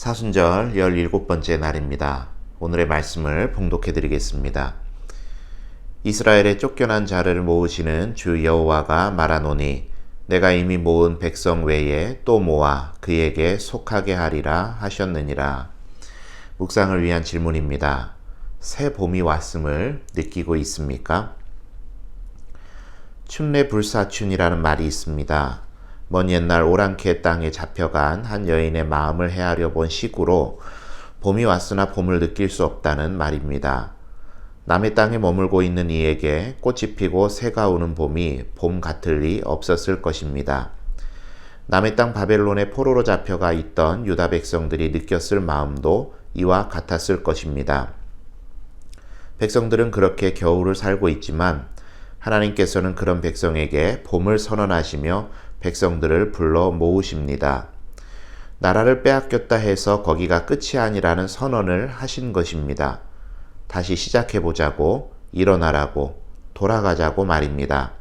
사순절 17번째 날입니다. 오늘의 말씀을 봉독해 드리겠습니다. 이스라엘의 쫓겨난 자를 모으시는 주 여호와가 말하노니 내가 이미 모은 백성 외에 또 모아 그에게 속하게 하리라 하셨느니라. 묵상을 위한 질문입니다. 새 봄이 왔음을 느끼고 있습니까? 춘례불사춘이라는 말이 있습니다. 먼 옛날 오랑캐 땅에 잡혀간 한 여인의 마음을 헤아려 본 시구로 봄이 왔으나 봄을 느낄 수 없다는 말입니다. 남의 땅에 머물고 있는 이에게 꽃이 피고 새가 오는 봄이 봄 같을 리 없었을 것입니다. 남의 땅 바벨론의 포로로 잡혀가 있던 유다 백성들이 느꼈을 마음도 이와 같았을 것입니다. 백성들은 그렇게 겨울을 살고 있지만 하나님께서는 그런 백성에게 봄을 선언하시며 백성들을 불러 모으십니다. 나라를 빼앗겼다 해서 거기가 끝이 아니라는 선언을 하신 것입니다. 다시 시작해보자고, 일어나라고, 돌아가자고 말입니다.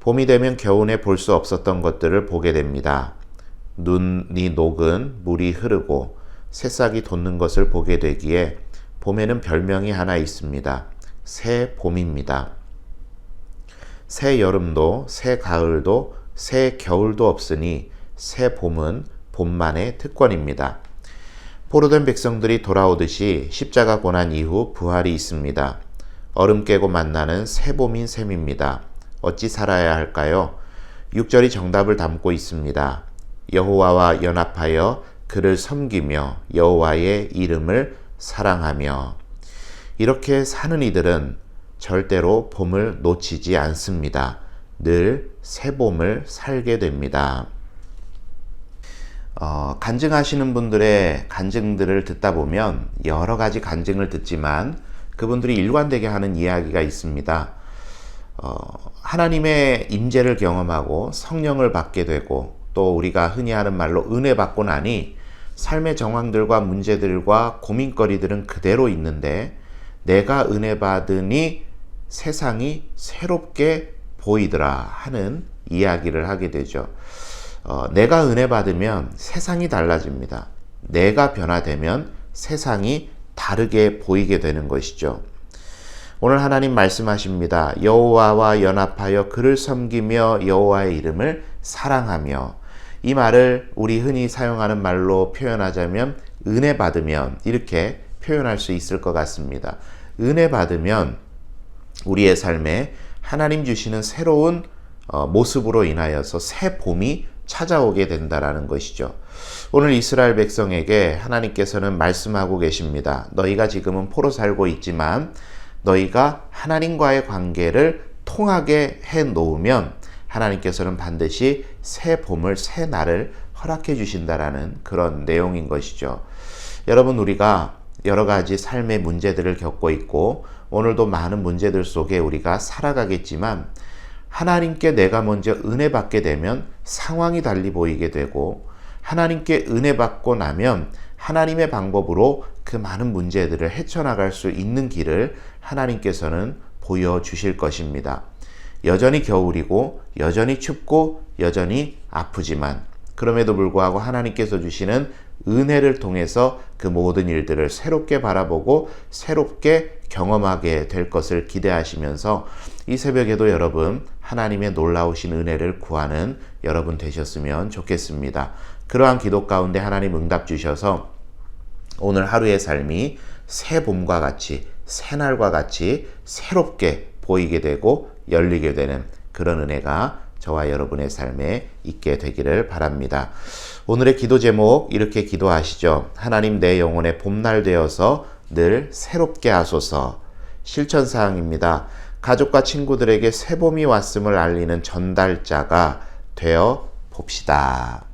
봄이 되면 겨우내 볼 수 없었던 것들을 보게 됩니다. 눈이 녹은 물이 흐르고 새싹이 돋는 것을 보게 되기에 봄에는 별명이 하나 있습니다. 새 봄입니다. 새 여름도, 새 가을도, 새 겨울도 없으니 새 봄은 봄만의 특권입니다. 포로된 백성들이 돌아오듯이 십자가 고난 이후 부활이 있습니다. 얼음 깨고 만나는 새 봄인 셈입니다. 어찌 살아야 할까요? 6절이 정답을 담고 있습니다. 여호와와 연합하여 그를 섬기며 여호와의 이름을 사랑하며. 이렇게 사는 이들은 절대로 봄을 놓치지 않습니다. 늘 새 봄을 살게 됩니다. 간증하시는 분들의 간증들을 듣다 보면 여러 가지 간증을 듣지만 그분들이 일관되게 하는 이야기가 있습니다. 하나님의 임재를 경험하고 성령을 받게 되고 또 우리가 흔히 하는 말로 은혜 받고 나니 삶의 정황들과 문제들과 고민거리들은 그대로 있는데 내가 은혜 받으니 세상이 새롭게 보이더라 하는 이야기를 하게 되죠. 내가 은혜 받으면 세상이 달라집니다. 내가 변화되면 세상이 다르게 보이게 되는 것이죠. 오늘 하나님 말씀하십니다. 여호와와 연합하여 그를 섬기며 여호와의 이름을 사랑하며, 이 말을 우리 흔히 사용하는 말로 표현하자면 은혜 받으면, 이렇게 표현할 수 있을 것 같습니다. 은혜 받으면 우리의 삶에 하나님 주시는 새로운 모습으로 인하여서 새 봄이 찾아오게 된다라는 것이죠. 오늘 이스라엘 백성에게 하나님께서는 말씀하고 계십니다. 너희가 지금은 포로 살고 있지만 너희가 하나님과의 관계를 통하게 해 놓으면 하나님께서는 반드시 새 봄을, 새 날을 허락해 주신다라는 그런 내용인 것이죠. 여러분, 우리가 여러 가지 삶의 문제들을 겪고 있고 오늘도 많은 문제들 속에 우리가 살아가겠지만, 하나님께 내가 먼저 은혜 받게 되면 상황이 달리 보이게 되고, 하나님께 은혜 받고 나면 하나님의 방법으로 그 많은 문제들을 헤쳐나갈 수 있는 길을 하나님께서는 보여주실 것입니다. 여전히 겨울이고 여전히 춥고 여전히 아프지만, 그럼에도 불구하고 하나님께서 주시는 은혜를 통해서 그 모든 일들을 새롭게 바라보고 새롭게 경험하게 될 것을 기대하시면서 이 새벽에도 여러분 하나님의 놀라우신 은혜를 구하는 여러분 되셨으면 좋겠습니다. 그러한 기도 가운데 하나님 응답 주셔서 오늘 하루의 삶이 새 봄과 같이, 새 날과 같이 새롭게 보이게 되고 열리게 되는 그런 은혜가 저와 여러분의 삶에 있게 되기를 바랍니다. 오늘의 기도 제목 이렇게 기도하시죠. 하나님, 내 영혼의 봄날 되어서 늘 새롭게 하소서. 실천사항입니다. 가족과 친구들에게 새봄이 왔음을 알리는 전달자가 되어 봅시다.